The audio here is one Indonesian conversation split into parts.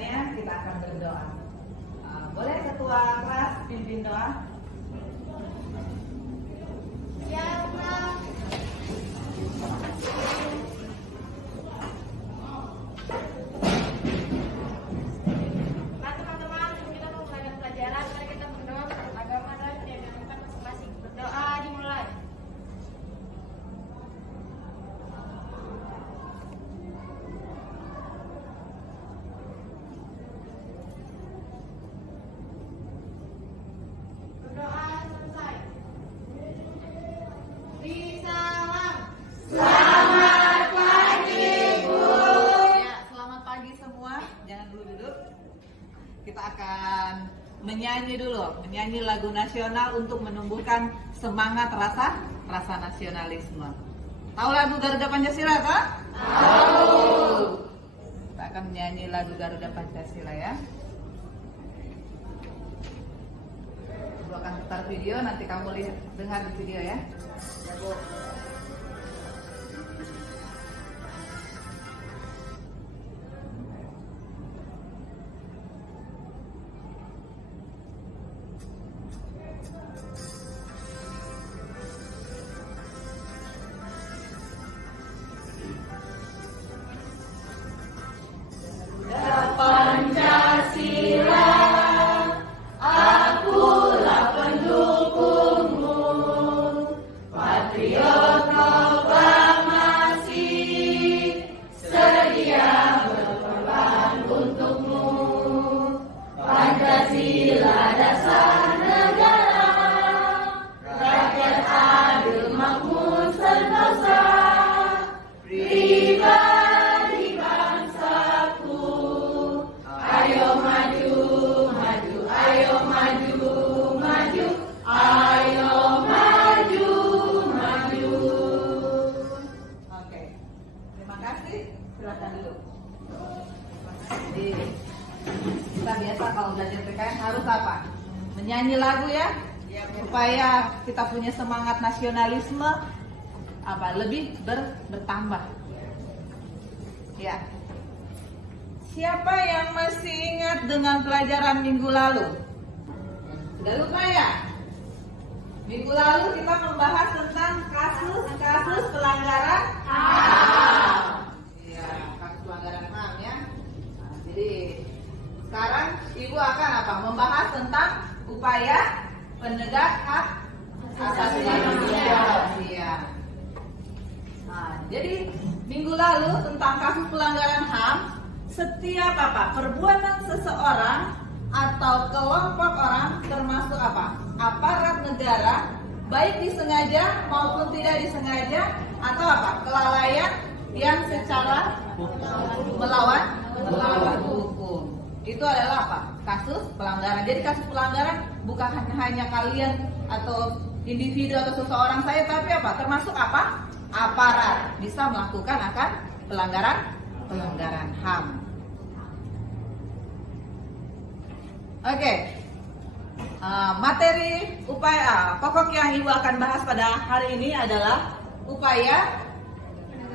pembukanya kita akan berdoa. Boleh ketua kelas pimpin doa? Ya Allah. Nah teman-teman, kita mau belajar pelajaran. Mari kita berdoa menurut agama dan keyakinan masing-masing. Berdoa dimulai. Berdoa selesai. Salam. Selamat pagi, Bu. Ya, selamat pagi semua. Jangan dulu duduk. Kita akan menyanyi lagu nasional untuk menumbuhkan semangat rasa nasionalisme. Tahu lagu Garuda Pancasila, tak? Tahu. Kita akan menyanyi lagu Garuda Pancasila ya. Aku akan putar video, nanti kamu lihat dengar di video ya. Ya, Bu. Pancasila, akulah pendukungmu, patriot proklamasi, sedia berkorban untukmu. Pancasila dasar negara, rakyat adil makmur sentosa, pribadi bangsaku. Ayo maju, maju, ayo maju, maju, ayo maju, maju. Oke, terima kasih. Silakan dulu. Jadi kita biasa kalau belajar PKN harus apa? Menyanyi lagu ya, supaya kita punya semangat nasionalisme lebih bertambah. Ya. Siapa yang masih ingat dengan pelajaran minggu lalu? Sudah lupa ya? Minggu lalu kita membahas tentang kasus pelanggaran HAM. Ya, kasus pelanggaran HAM ya. Nah, jadi sekarang Ibu akan membahas tentang upaya penegak hak asasi manusia. Iya. Nah, jadi minggu lalu tentang kasus pelanggaran HAM, setiap perbuatan seseorang atau kelompok orang termasuk aparat negara, baik disengaja maupun tidak disengaja, atau kelalaian yang secara melawan hukum. Itu adalah kasus pelanggaran. Jadi kasus pelanggaran bukan hanya kalian atau individu atau seseorang saya, tapi termasuk aparat bisa melakukan pelanggaran HAM. Oke. Materi upaya pokok yang Ibu akan bahas pada hari ini adalah upaya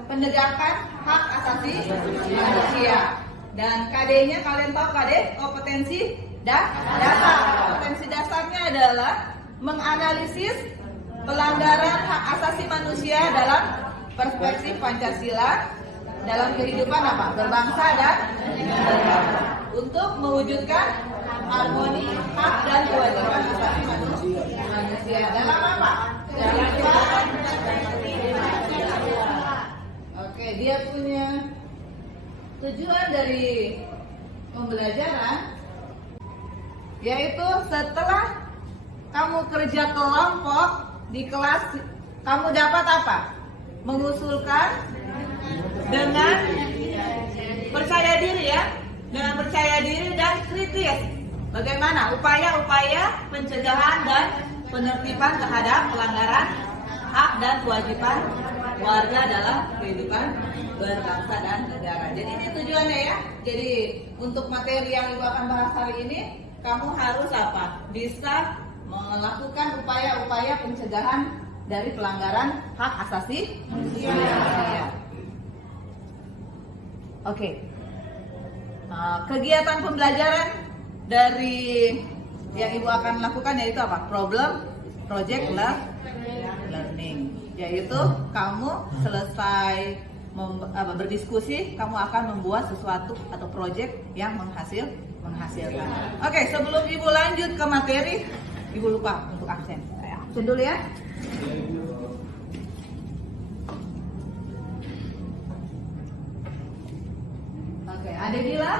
penegakan hak asasi manusia. Dan KD-nya kalian tahu KD, kompetensi dasar. Kompetensi dasarnya adalah menganalisis pelanggaran hak asasi manusia dalam perspektif Pancasila dalam kehidupan berbangsa dan bernegara untuk mewujudkan harmoni hak dan kewajiban asasi manusia dalam dalam Oke, dia punya tujuan dari pembelajaran yaitu setelah kamu kerja kelompok di kelas, kamu dapat mengusulkan dengan percaya diri ya, dengan percaya diri dan kritis bagaimana upaya-upaya pencegahan dan penertiban terhadap pelanggaran hak dan kewajiban warga dalam kehidupan berbangsa dan negara. Jadi ini tujuannya ya. Jadi untuk materi yang Ibu akan bahas hari ini, kamu harus bisa melakukan upaya-upaya pencegahan dari pelanggaran hak asasi manusia. Oke. kegiatan pembelajaran dari yang Ibu akan lakukan yaitu apa? Problem, project, learning. Yaitu kamu selesai berdiskusi, kamu akan membuat sesuatu atau project yang menghasilkan. Oke, sebelum Ibu lanjut ke materi, Ibu lupa untuk absen. Saya absen dulu ya. Oke, Ade Dila?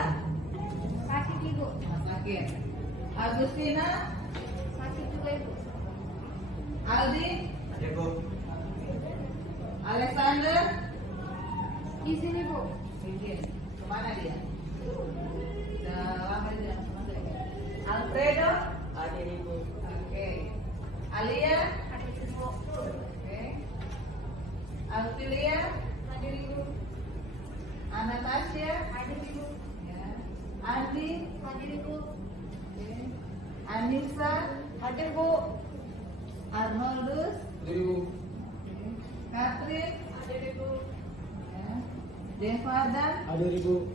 Sakit ibu. Sakit. Agustina? Sakit juga ibu. Aldi? Alexander? Di sini bu. Bikin. Kemana dia? Lama dia. Alfredo? Hadir ibu. Oke. Alia? Ada di bu. Oke. Alfilia? Hadir ibu. Anastasia? Hadir ibu. Ya. Andi? Hadir ibu. Oke. Anissa? Hadir bu. Arnoldus? Hadir ibu. Oke. Catherine? Hadir ibu. Ya. Devada? Hadir ibu.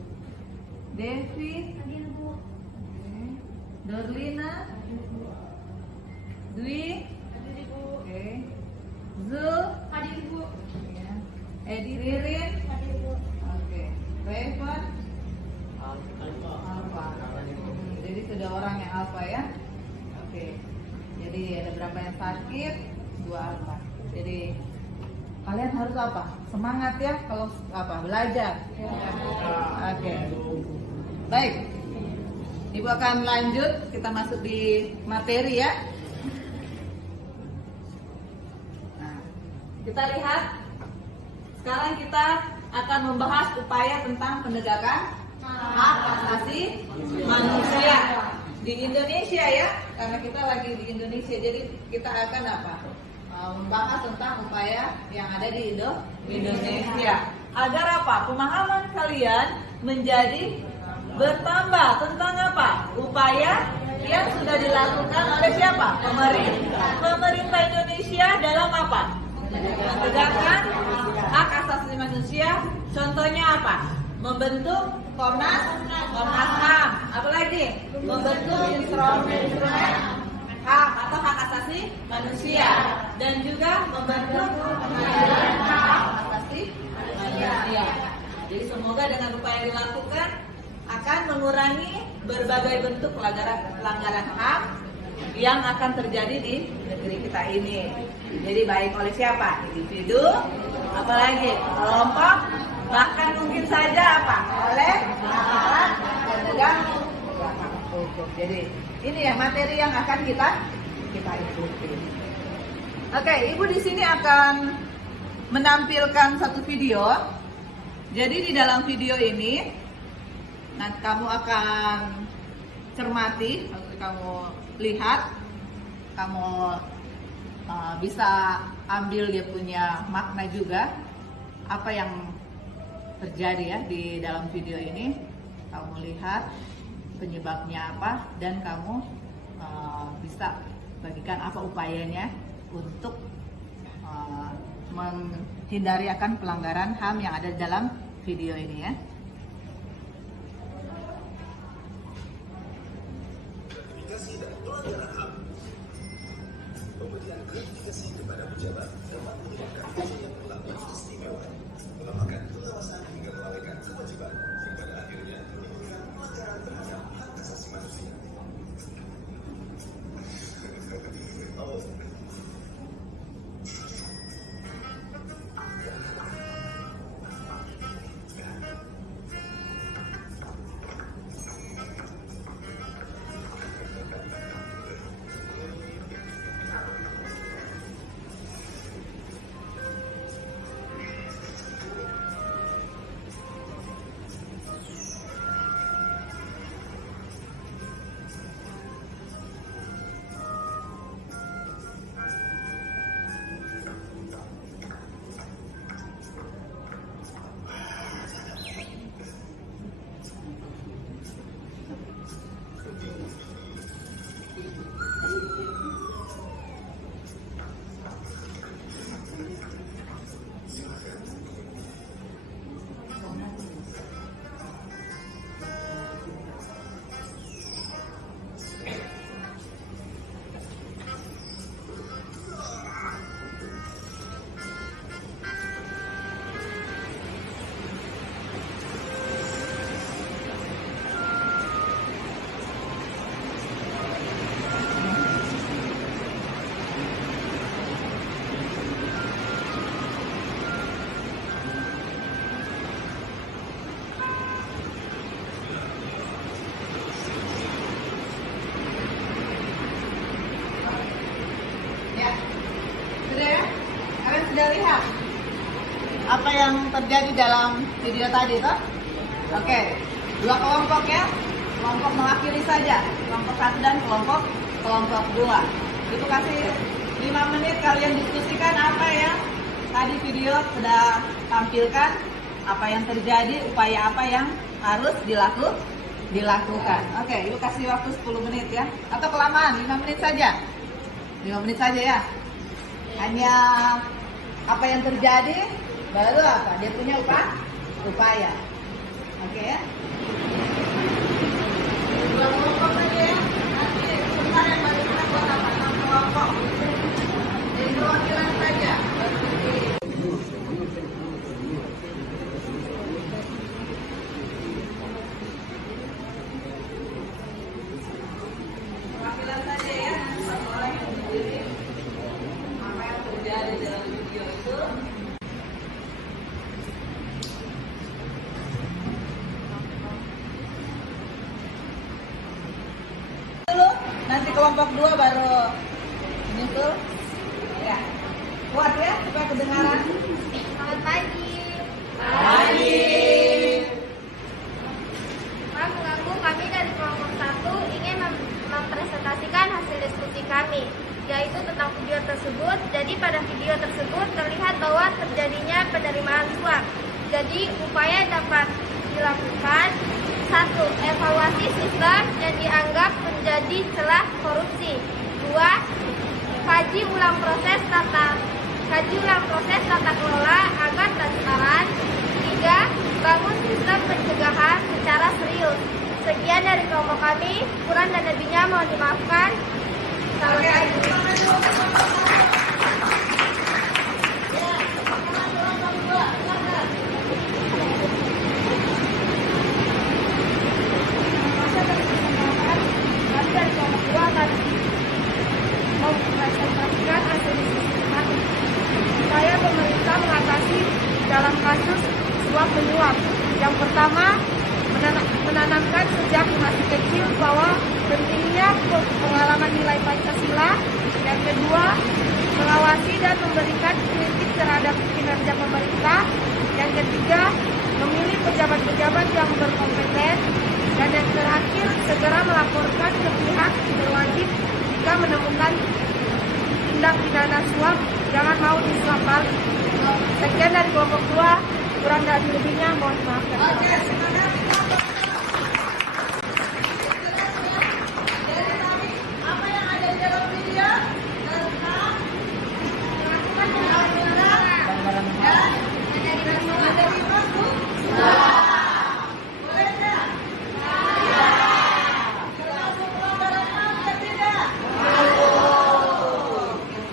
Devi? Hadir bu. Oke. Dorlina? Hadir bu. Dwi? Hadir ibu. Oke. Zul? Hadir ibu. Ya. Edi Ririn? Hadir bu. Oke. Raven? Alfa. Alfa. Jadi sudah orang yang alfa ya. Oke. Jadi ada berapa yang sakit? 2 alfa. Jadi kalian harus apa? Semangat ya kalau belajar. Oke. Baik. Ibu akan lanjut, kita masuk di materi ya. Nah, kita lihat sekarang kita akan membahas upaya tentang penegakan hak asasi manusia di Indonesia ya, karena kita lagi di Indonesia, jadi kita akan membahas tentang upaya yang ada di Indonesia agar pemahaman kalian menjadi bertambah tentang upaya yang sudah dilakukan oleh siapa? Pemerintah Indonesia dalam menegakkan hak asasi manusia. Contohnya membentuk Komnas HAM, apalagi membentuk instrumen HAM atau hak asasi manusia, dan juga membentuk pengadilan hak asasi manusia. Jadi semoga dengan upaya yang dilakukan akan mengurangi berbagai bentuk pelanggaran HAM yang akan terjadi di negeri kita ini. Jadi baik oleh siapa? Individu, apalagi kelompok, bahkan mungkin saja oleh aparat penegak hukum. Jadi ini ya materi yang akan kita ikuti. Oke, Ibu di sini akan menampilkan satu video. Jadi di dalam video ini nanti kamu akan cermati, kamu lihat, kamu bisa ambil dia punya makna juga apa yang terjadi ya di dalam video ini. Kamu lihat penyebabnya apa dan kamu bisa bagikan apa upayanya untuk menghindari akan pelanggaran HAM yang ada di dalam video ini ya. Verifikasi dan pelanggaran HAM. Pemberian gratifikasi kepada pejabat dapat menyebabkan gaji yang berlaku istimewa, melemahkan pengawasan hingga melalaikan kewajiban, yang pada akhirnya menimbulkan pelanggaran terhadap hak asasi manusia. Oh. apa yang terjadi dalam video tadi toh? Oke, dua kelompok ya. Kelompok mengakhiri saja, kelompok 1 dan kelompok 2. Itu kasih 5 menit kalian diskusikan apa yang tadi video sudah tampilkan, apa yang terjadi, upaya apa yang harus dilakukan. Oke, ibu kasih waktu 10 menit ya. Atau kelamaan, 5 menit saja. 5 menit saja ya. Hanya apa yang terjadi, baru apa? Dia punya upaya. Oke ya. Dua kelompok saja ya. Nanti sebentar yang bagaimana buat apa? 6 kelompok. Jadi perwakilan saja. Perwakilan saja ya. Satu orang yang berdiri. Apa yang terjadi dalam video itu? Nanti kelompok 2 baru ini tuh ya kuat ya supaya kedengaran. Selamat pagi. Pak mengganggu, kami dari kelompok 1 ingin mempresentasikan hasil diskusi kami, yaitu tentang video tersebut. Jadi pada video tersebut terlihat bahwa terjadinya penerimaan suap. Jadi upaya dapat dilakukan: 1. Evaluasi sistem yang dianggap menjadi celah korupsi. 2. Kaji ulang proses tata kelola agar transparan. 3. Bangun sistem pencegahan secara serius. Sekian dari kelompok kami, kurang dan lebihnya mohon dimaafkan. Selamat pagi. Kami dari kelompok 2 akan mempresentasikan hasil diskusi kami. Upaya pemerintah mengatasi dalam kasus suap menyuap. Yang pertama, menanamkan sejak masih kecil bahwa pentingnya pengalaman nilai Pancasila. Yang kedua, mengawasi dan memberikan kritik terhadap kinerja pemerintah. Yang ketiga, memilih pejabat-pejabat yang berkompeten. Dan yang terakhir, segera melaporkan ke pihak berwajib jika menemukan tindak pidana suap. Jangan mau disuap balik. Sekian dari kelompok 2, kurang dan lebihnya mohon maaf. Oke, terima kasih. Jadi tadi apa yang ada di dalam video tentang ada di baku. Boleh tidak? Termasuk pelanggaran HAM atau tidak?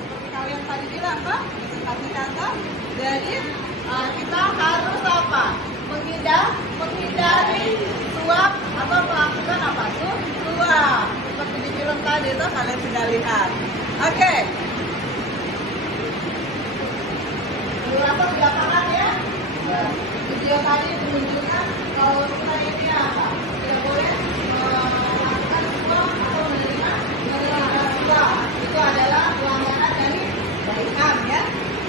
Seperti kalian tadi bilang kan, presentasi kata. Jadi kita harus apa? Menghindari suap atau melakukan apa tuh? Suap. Seperti di film tadi itu kalian sudah lihat. Oke. Langsung di lapangan ya. Video tadi menunjukkan kalau kita ini apa? Tidak boleh melakukan suap atau menerima suap. Itu adalah pelanggaran dari HAM ya.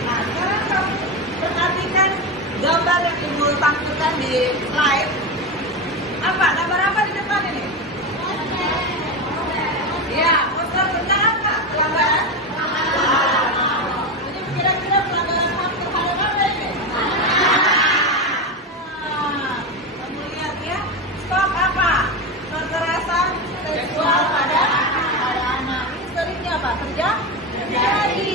Nah, sekarang kamu perhatikan gambar yang ibu tampilkan di slide. Apa? Gambar apa di depan ini? Ya, poster tentang apa? Pelanggaran. Jadi kira-kira pelanggaran HAM terhadap apa ini? Kamu lihat ya. Stop apa? Kekerasan seksual pada anak. Ini seringnya apa? Terjadi.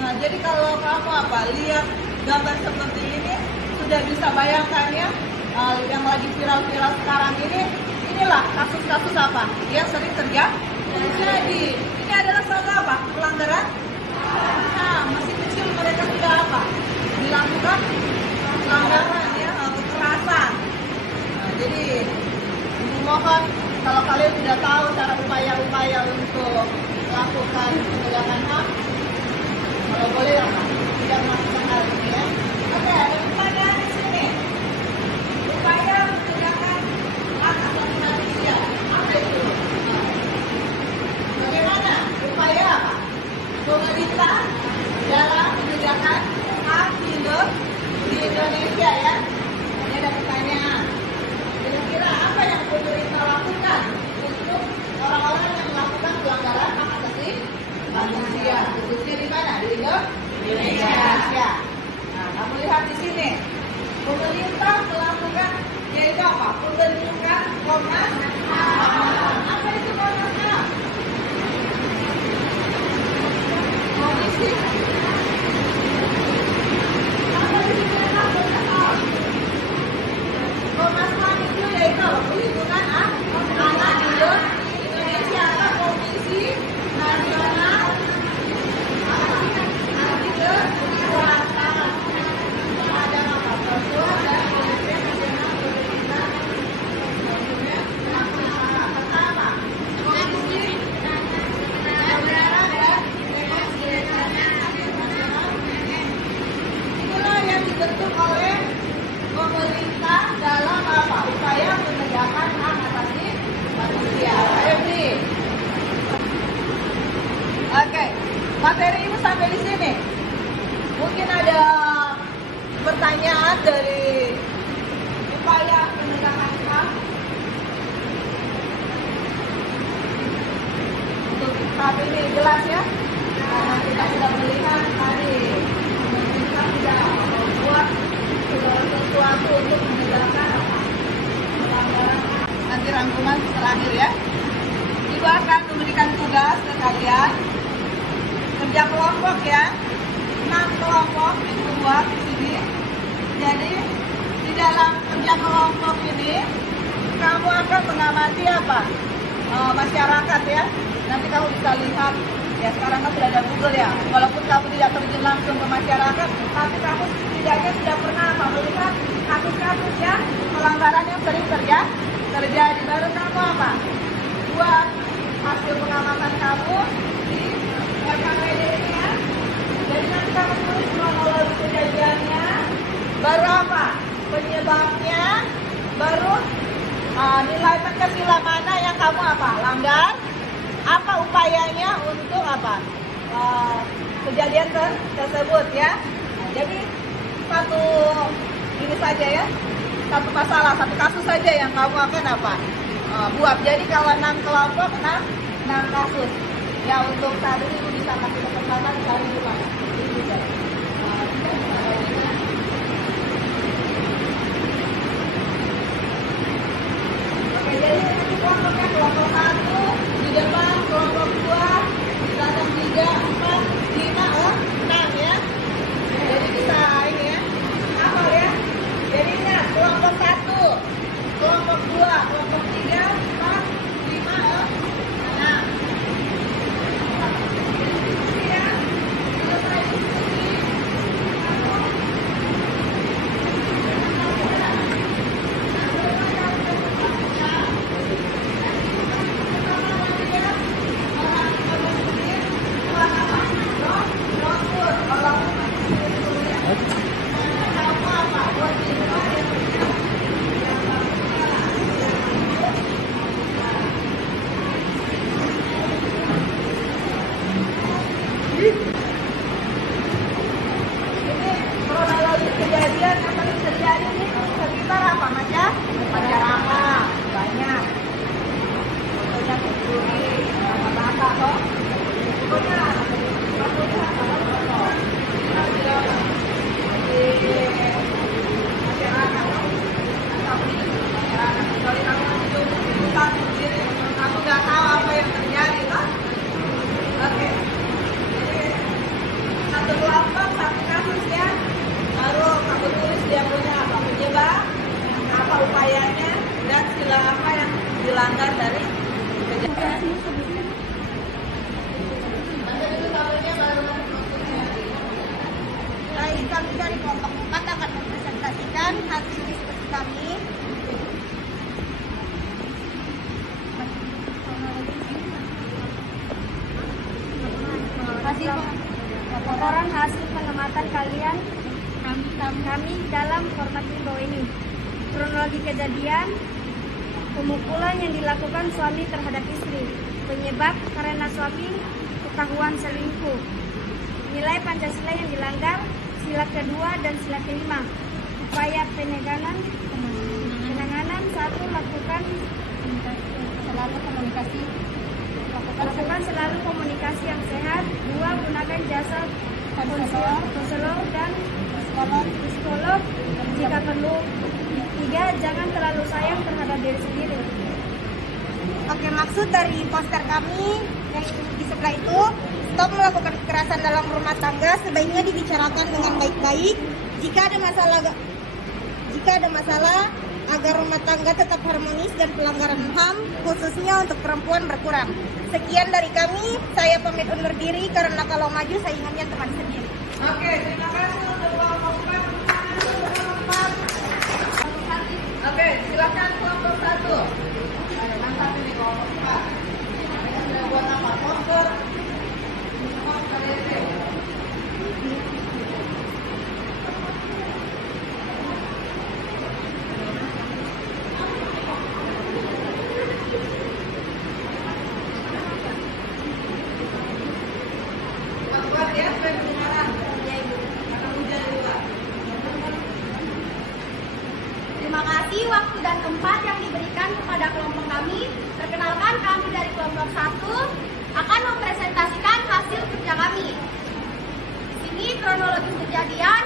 Nah, jadi kalau kamu apa lihat gambar seperti ini sudah bisa bayangkan ya yang lagi viral-viral sekarang inilah kasus-kasus apa yang sering terjadi. Ini adalah salah apa? Pelanggaran. Nah, masih kecil mereka sudah apa? Dilakukan pelanggaran ya, kekerasan. Nah, jadi mohon kalau kalian sudah tahu cara upaya-upaya untuk melakukan penegakan HAM, kalau boleh apa? Tidak melakukan hal ini ya. Oke, ada pertanyaan di sini. Upaya menegakkan hak asasi manusia. Apa itu? Bagaimana? Upaya apa? Pemerintah dalam menegakkan hak jelas ya. Karena kita sudah melihat tadi kita tidak membuat sesuatu untuk menegakkan pelanggaran. Nanti rangkuman terakhir ya. Ibu akan memberikan tugas ke kalian kerja kelompok ya. 6 kelompok dibuat di sini. Jadi di dalam kerja kelompok ini kamu akan mengamati apa? Masyarakat ya. Nanti kamu bisa lihat ya, sekarang kan sudah ada Google ya. Walaupun kamu tidak terjun langsung ke masyarakat, tapi kamu setidaknya sudah pernah melihat kasus-kasus ya pelanggaran yang sering terjadi. Baru kamu apa? Buat hasil pengamatan kamu di RKPD ini ya. Jadi nanti kamu tulis kronologi kejadiannya, baru apa? Penyebabnya, baru nilai Pancasila mana yang kamu apa? Langgar? Apa upayanya untuk apa? Kejadian tersebut ya. Jadi satu ini saja ya. Satu masalah, satu kasus saja yang kamu akan apa? Buat. Jadi kalau 6 kelompok 6 kasus. Ya untuk saat ini Ibu bisa kasih kesempatan dari Ibu. Oke, jadi nanti kelompoknya kelompok 1 di depan, kelompok 2 di belakang 3, 4, 5, 6 ya. Jadi bisa ini ya. Hafal ya. Jadi ingat kelompok 1, kelompok 2, kelompok 3, 4, 5, 6. Ya. Selesai diskusi. Ini kronologi kejadian yang paling terjadi ini sekitar apa masyarakat banyak. Contohnya pencuri, apa toh? Pokoknya aku nggak tahu apa yang terjadi toh. Oke. Satu kelompok, satu kasus ya. Baru kamu tulis dia punya apa penyebab, apa upayanya, dan sila apa yang dilanggar dari kejadian. Baik, kami dari kelompok 4 akan mempresentasikan hasil diskusi kami. Hasil laporan hasil pengamatan kalian kami dalam format di bawah ini. Kronologi kejadian, pemukulan yang dilakukan suami terhadap istri, penyebab karena suami ketahuan selingkuh, nilai Pancasila yang dilanggar, sila kedua dan sila kelima, upaya penanganan 1, lakukan selalu komunikasi yang sehat, 2, gunakan jasa konselor dan psikolog jika perlu, 3, jangan terlalu sayang terhadap diri sendiri. Oke, maksud dari poster kami yang di sebelah itu, stop melakukan kekerasan dalam rumah tangga, sebaiknya dibicarakan dengan baik-baik. Jika ada masalah agar rumah tangga tetap harmonis dan pelanggaran HAM khususnya untuk perempuan berkurang. Sekian dari kami, saya pamit undur diri karena kalau maju saingannya teman sendiri. Oke, terima kasih untuk kelompok 4. Oke, silakan kelompok 1. Mantap ini kelompok 4. Mereka sudah buat apa? Poster. Terima kasih waktu dan tempat yang diberikan kepada kelompok kami. Perkenalkan kami dari kelompok 1. akan mempresentasikan hasil kerja kami. Di sini kronologis kejadian,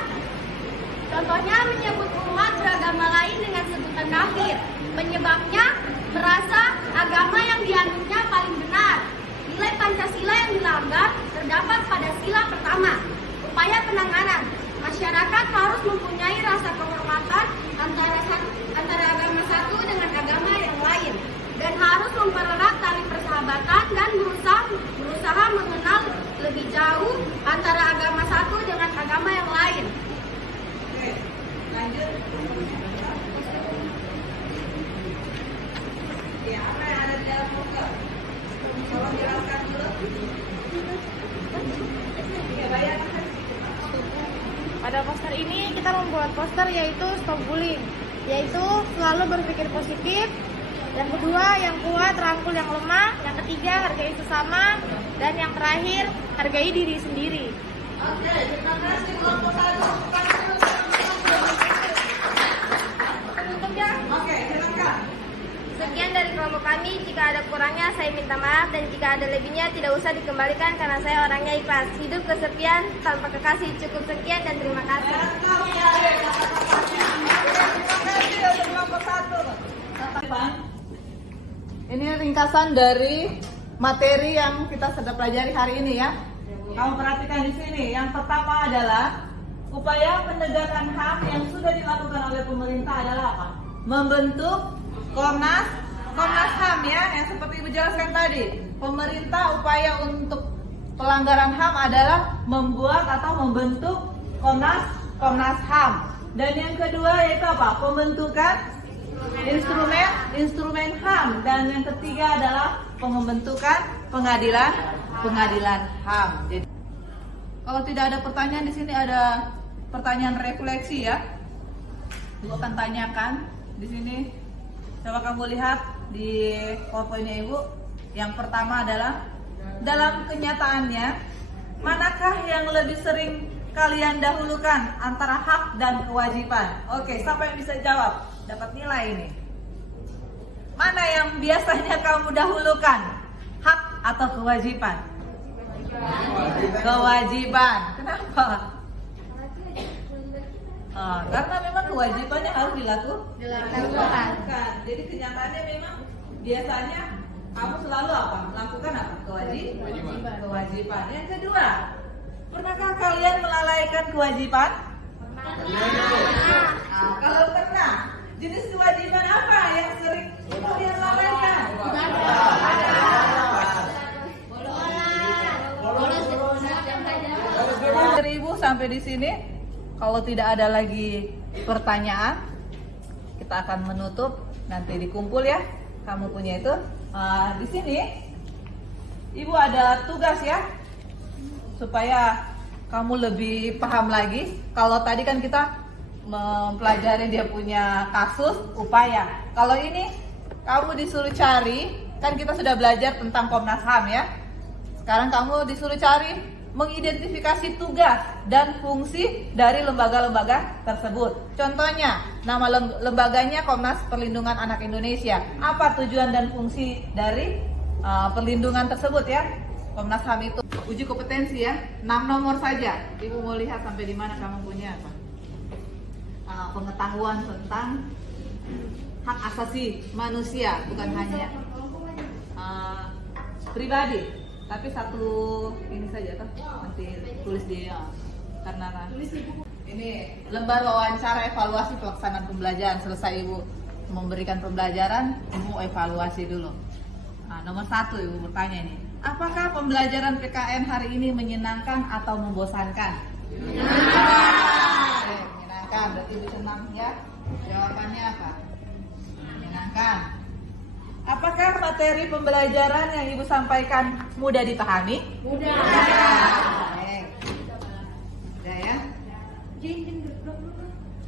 contohnya menyebut umat beragama lain dengan sebutan kafir. Penyebabnya merasa agama yang dianutnya paling benar. Nilai Pancasila yang dilanggar terdapat pada sila pertama. Upaya penanganan, masyarakat harus mempunyai rasa kehormatan antara agama satu dengan agama yang lain, dan harus mempererat tali persahabatan dan berusaha mengenal lebih jauh antara agama satu dengan agama yang lain. Oke, lanjut. Ya, apa yang ada di dalam poster? Tolong jelaskan dulu. Ya, bayangkan. Pada poster ini kita membuat poster yaitu stop bullying, yaitu selalu berpikir positif. Yang kedua, yang kuat rangkul yang lemah. Yang ketiga, hargai sesama. Dan yang terakhir, hargai diri sendiri. Oke, terima kasih kelompok satu. Penutupnya, Oke, silakan. Sekian dari kelompok kami. Jika ada kurangnya saya minta maaf, dan jika ada lebihnya tidak usah dikembalikan karena saya orangnya ikhlas. Hidup kesepian tanpa kekasih. Cukup sekian dan terima kasih. Ini ringkasan dari materi yang kita sedang pelajari hari ini ya. Kamu perhatikan di sini. Yang pertama adalah upaya penegakan HAM yang sudah dilakukan oleh pemerintah adalah apa? Membentuk Komnas HAM ya, yang seperti Ibu jelaskan tadi. Pemerintah upaya untuk pelanggaran HAM adalah membuat atau membentuk Komnas HAM. Dan yang kedua yaitu apa? Pembentukan instrumen HAM, dan yang ketiga adalah pembentukan pengadilan HAM. Jadi, kalau tidak ada pertanyaan di sini ada pertanyaan refleksi ya. Ibu akan tanyakan di sini. Coba kamu lihat di PowerPoint-nya Ibu. Yang pertama adalah dalam kenyataannya manakah yang lebih sering kalian dahulukan antara hak dan kewajiban? Oke, siapa yang bisa jawab? Dapat nilai ini. Mana yang biasanya kamu dahulukan? Hak atau kewajiban? Kewajiban. Kenapa? Karena memang kewajibannya harus dilakukan. Jadi kenyataannya memang biasanya kamu selalu apa? Melakukan apa? Kewajiban. Yang kedua, pernahkah kalian melalaikan kewajiban? Kalau pernah, jenis kewajiban apa yang sering kalian lalaikan? Dari Ibu sampai di sini. Kalau tidak ada lagi pertanyaan, kita akan menutup. Nanti dikumpul ya. Kamu punya itu. Di sini, Ibu ada tugas ya, supaya kamu lebih paham lagi. Kalau tadi kan kita mempelajari dia punya kasus, upaya. Kalau ini kamu disuruh cari, kan kita sudah belajar tentang Komnas HAM ya. Sekarang kamu disuruh cari mengidentifikasi tugas dan fungsi dari lembaga-lembaga tersebut. Contohnya, nama lembaganya Komnas Perlindungan Anak Indonesia. Apa tujuan dan fungsi dari perlindungan tersebut ya? Komnas HAM itu uji kompetensi ya, 6 nomor saja. Ibu mau lihat sampai di mana kamu punya apa? Pengetahuan tentang hak asasi manusia, bukan hanya pribadi. Tapi satu ini saja toh, nanti tulis di karena ini lembar wawancara evaluasi pelaksanaan pembelajaran. Selesai Ibu memberikan pembelajaran, Ibu evaluasi dulu. Nomor 1 Ibu bertanya ini, apakah pembelajaran PKN hari ini menyenangkan atau membosankan? Menyenangkan, berarti Ibu senang ya. Jawabannya apa? Menyenangkan. Apakah materi pembelajaran yang Ibu sampaikan mudah dipahami? Mudah. Mudah ya.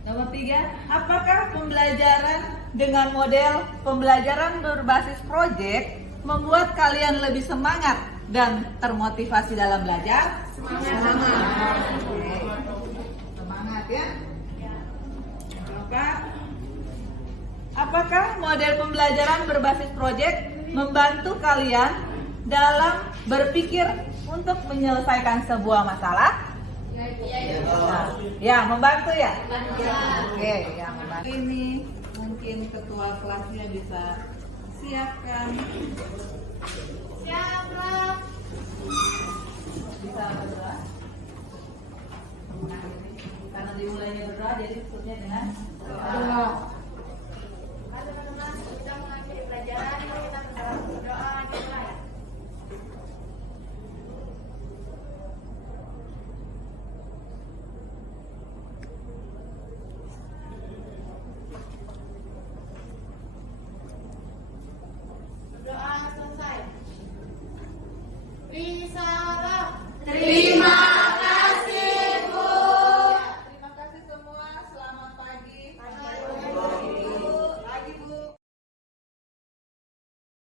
Nomor 3, apakah pembelajaran dengan model pembelajaran berbasis proyek membuat kalian lebih semangat dan termotivasi dalam belajar? Semangat ya. Apakah model pembelajaran berbasis proyek membantu kalian dalam berpikir untuk menyelesaikan sebuah masalah? Nah, ya, membantu ya? Oke, ya membantu. Ini mungkin ketua kelasnya bisa siapkan. Siap, Prof. Bisa berdoa. Nah, karena dimulainya berdoa, jadi tutupnya dengan doa. Mari teman-teman, kita mengakhiri pelajaran, mari kita berdoa dimulai. Berdoa selesai. Risala.